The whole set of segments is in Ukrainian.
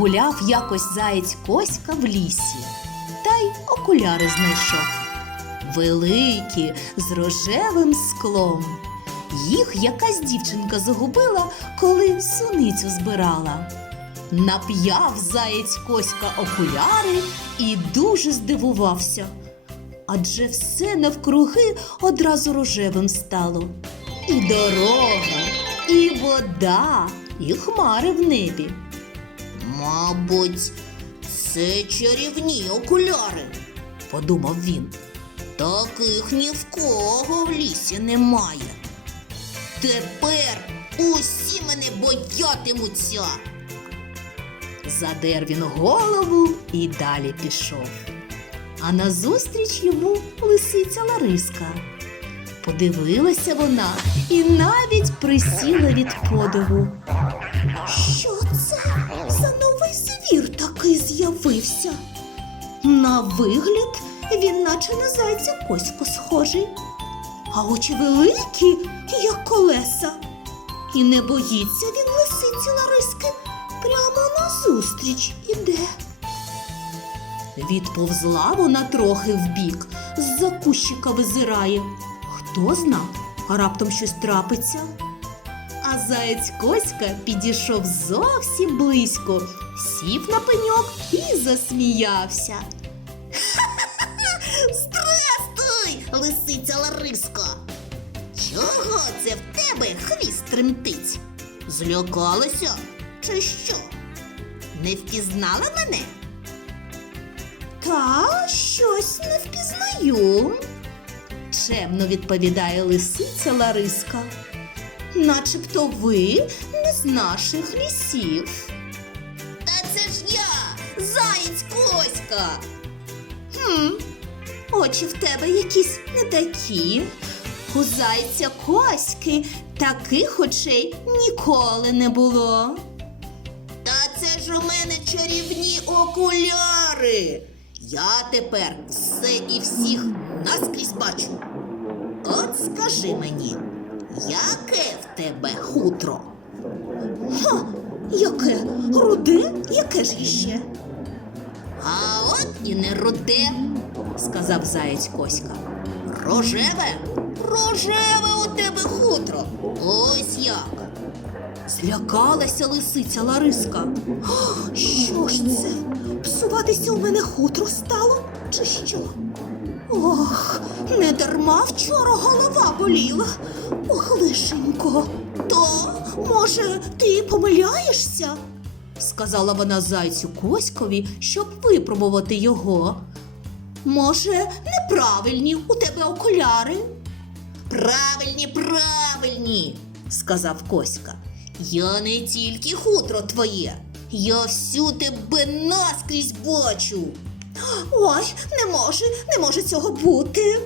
Гуляв якось заєць Коська в лісі, та й окуляри знайшов. Великі, з рожевим склом. Їх якась дівчинка загубила, коли суницю збирала. Нап'яв заєць Коська окуляри і дуже здивувався. Адже все навкруги одразу рожевим стало. І дорога, і вода, і хмари в небі. Мабуть, це чарівні окуляри, Подумав він. таких ні в кого в лісі немає. Тепер усі мене боятимуться. Задер він голову і далі пішов. А назустріч йому лисиця Лариска. Подивилася вона і навіть присіла від подиву. Що такий з'явився? На вигляд він наче на зайця коську схожий, а очі великі, як колеса. І не боїться він лисиці Лариски, прямо назустріч іде. Відповзла вона трохи вбік, з-за кущика визирає. Хто зна, а раптом щось трапиться. А заєць Коська підійшов зовсім близько, сів на пеньок і засміявся. Здрастуй, лисиця Лариска. Чого це в тебе хвіст тремтить? Злякалася? Чи що? Не впізнала мене? Та щось не впізнаю. Чемно відповідає лисиця Лариска. Начебто ви не з наших лісів. Та це ж я, заєць Коська. Хм, очі в тебе якісь не такі. У зайця коськи таких очей ніколи не було. Та це ж у мене чарівні окуляри. Я тепер все і всіх наскрізь бачу. От скажи мені, яке в тебе хутро? Ха, яке? Руде? Яке ж іще? А от і не руде, сказав заєць Коська. рожеве, рожеве у тебе хутро. Ось як. Злякалася лисиця Лариска. Що ж це? Псуватися у мене хутро стало? Чи що? Ох, не дарма вчора голова боліла. Ох, лишенько. То, може, ти помиляєшся? сказала вона зайцю Коськові, щоб випробувати його. Може, неправильні у тебе окуляри? Правильні, правильні, сказав Коська. Я не тільки хутро твоє, я всю тебе наскрізь бачу. Ой, не може, не може цього бути.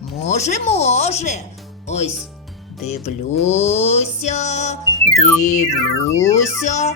Може, може. Ось дивлюся, дивлюся.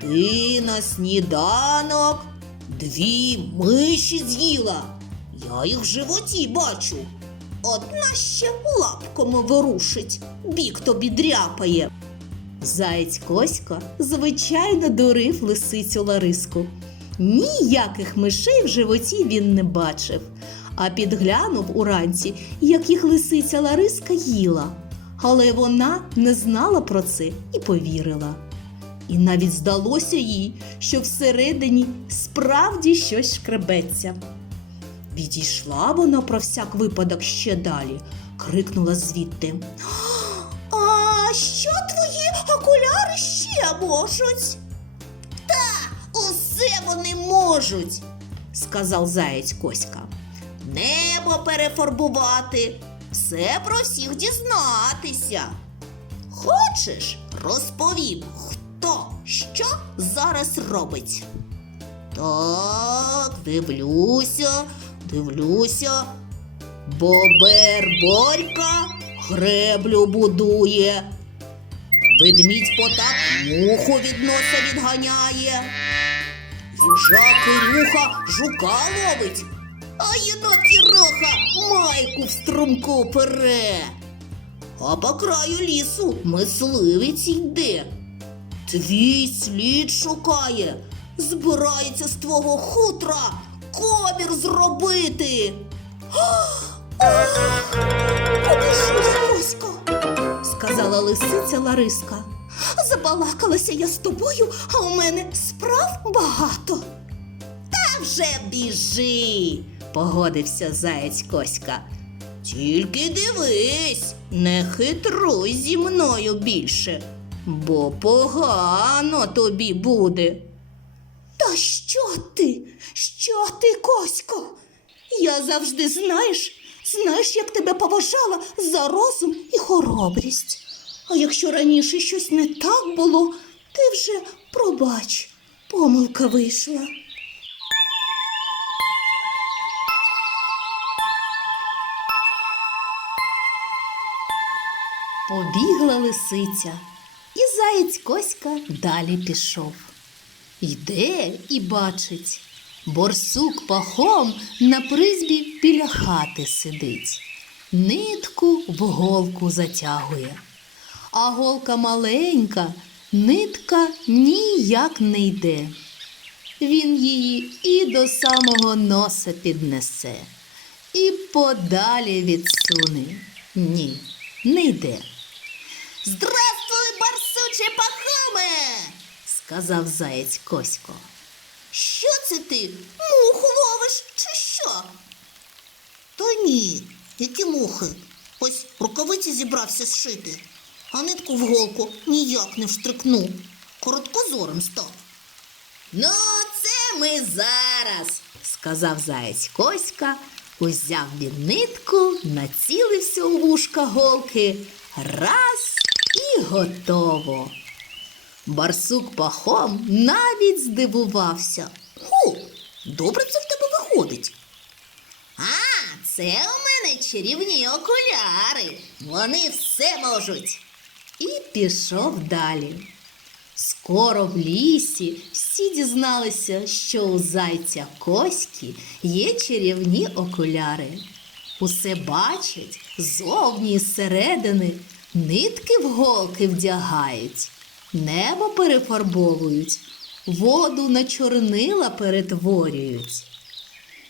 Ти на сніданок дві миші з'їла. Я їх в животі бачу. Одна ще лапками ворушить, бік тобі дряпає. Заєць Косько, звичайно, дурив лисицю Лариску. Ніяких мишей в животі він не бачив, а підглянув уранці, як їх лисиця Лариска їла. Але вона не знала про це і повірила. І навіть здалося їй, що всередині справді щось шкребеться. Відійшла вона про всяк випадок ще далі, крикнула звідти. А що твої окуляри ще можуть? Вони можуть. сказав заєць Коська. Небо перефарбувати, все про всіх дізнатися. Хочеш, розповім, хто що зараз робить. Так, дивлюся, дивлюся. Бобер Борька греблю будує. Ведмідь потак муху від носа відганяє. Їжак Кирюха жука ловить, а єнот Кіроха майку в струмку пере. А по краю лісу мисливець йде. Твій слід шукає, збирається з твого хутра комір зробити. Побіжусь, Косько, сказала лисиця Лариска. Забалакалася я з тобою, а у мене справ багато. Та вже біжи, Погодився заєць Коська. тільки дивись. Не хитруй зі мною більше, бо погано тобі буде. Та що ти? Що ти, Косько? Я завжди знаєш, знаєш, як тебе поважала за розум і хоробрість. А якщо раніше щось не так було, ти вже пробач, помилка вийшла. Побігла лисиця, і заєць Коська далі пішов. Йде і бачить, борсук пахом на призбі біля хати сидить, нитку в голку затягує. А голка маленька, нитка ніяк не йде. Він її і до самого носа піднесе, і подалі відсуне. Ні, не йде. Здравствуй, барсуче пахоме! сказав заєць Косько. Що це ти? Мух ловиш чи що? Та ні, які мухи. Ось рукавиці зібрався зшити, а нитку в голку ніяк не встрикну. Короткозорим став. Ну, це ми зараз. сказав заєць Коська, узяв він нитку, націлився у вушка голки, раз і готово. Барсук пахом навіть здивувався. Ху, добре це в тебе виходить. А, це у мене чарівні окуляри. Вони все можуть. І пішов далі. Скоро в лісі всі дізналися, що у зайця Коськи є чарівні окуляри. Усе бачать зовні і зсередини, нитки в голки вдягають, небо перефарбовують, воду на чорнила перетворюють.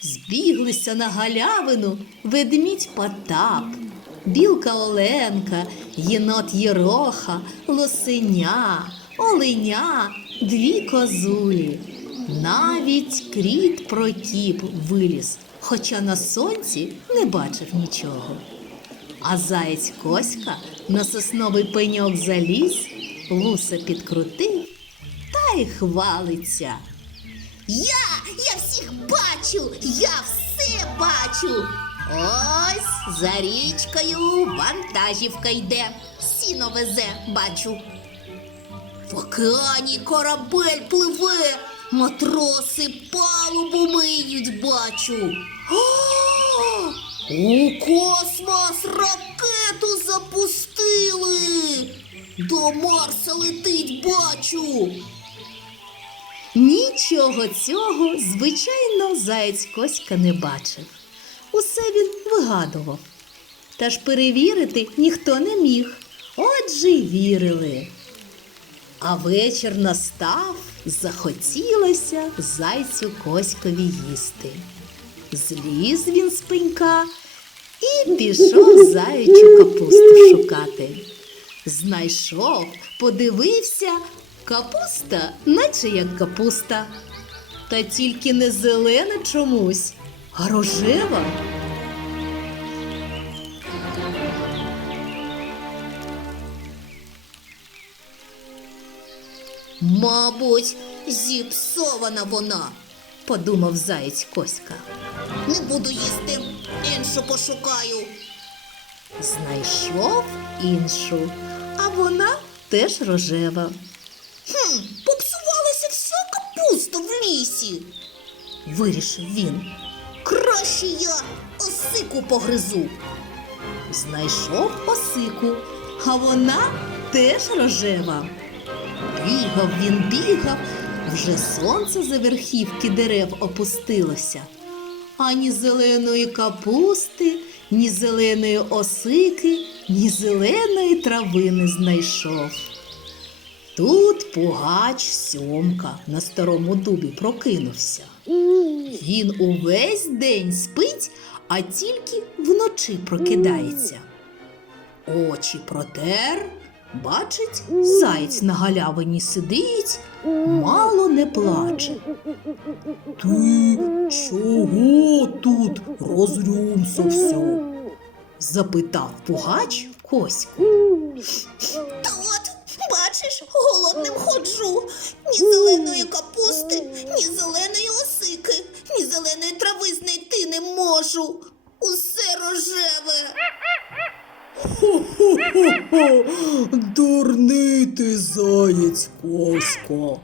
Збіглися на галявину ведмідь Потап, білка Оленка, єнот Єроха, лосеня, оленя, дві козулі. Навіть кріт Протіп виліз, хоча на сонці не бачив нічого. А заєць Коська на сосновий пеньок заліз, вуса підкрутив та й хвалиться. Я, я всіх бачу, я все бачу. Ось за річкою вантажівка йде, сіно везе, бачу. В океані корабель пливе, матроси палубу миють, бачу. У космос ракету запустили. До Марса летить, бачу. Нічого цього, звичайно, заєць Коська не бачив. Усе він вигадував. Та ж перевірити ніхто не міг. Отже й вірили. А вечір настав, захотілося зайцю Коськові їсти. Зліз він з пенька і пішов заячу капусту шукати. Знайшов, подивився, капуста, наче як капуста. Та тільки не зелена чомусь, а рожева. Мабуть, зіпсована вона. подумав заєць Коська. Не буду їсти, іншу пошукаю. Знайшов іншу, а вона теж рожева. Хм, попсувалася вся капуста в лісі. Вирішив він. Краще я осику погризу. Знайшов осику, а вона теж рожева. Бігав він, бігав, вже сонце за верхівки дерев опустилося. Ані зеленої капусти, ні зеленої осики, ні зеленої трави не знайшов. Тут пугач Сьомка на старому дубі прокинувся. Він увесь день спить, а тільки вночі прокидається. Очі протер, бачить, заєць на галявині сидить, мало не плаче. Ти чого тут розрюмся все? запитав пугач Коську. Бачиш, голодним ходжу. Ні зеленої капусти, ні зеленої осики, ні зеленої трави знайти не можу. Усе рожеве. Хо-хо-хо, дурний ти заєць Косько,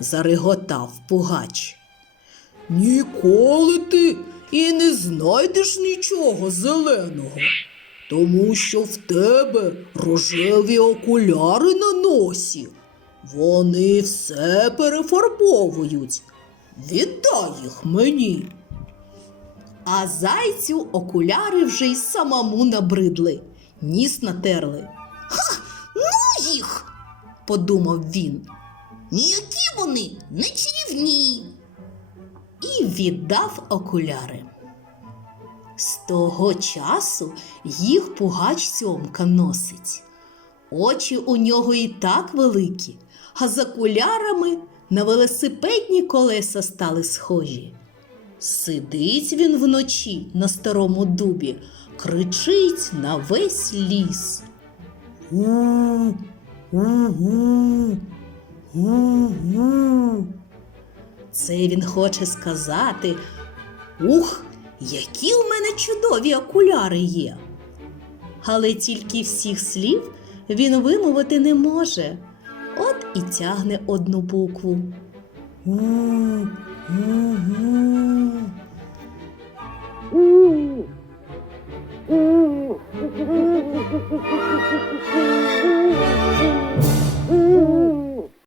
зареготав пугач. Ніколи ти і не знайдеш нічого зеленого, тому що в тебе рожеві окуляри на носі. Вони все перефарбовують. Віддай їх мені. А зайцю окуляри вже й самому набридли, ніс натерли. Ну їх, Подумав він ніякі вони не чарівні. і віддав окуляри. З того часу їх пугач сьомка носить. Очі у нього і так великі, а з окулярами на велосипедні колеса стали схожі. Сидить він вночі на старому дубі, кричить на весь ліс. У, у-гу, у-гу. Це він хоче сказати. Ух, які у мене чудові окуляри є. Але тільки всіх слів він вимовити не може. От і тягне одну букву. У-у-у.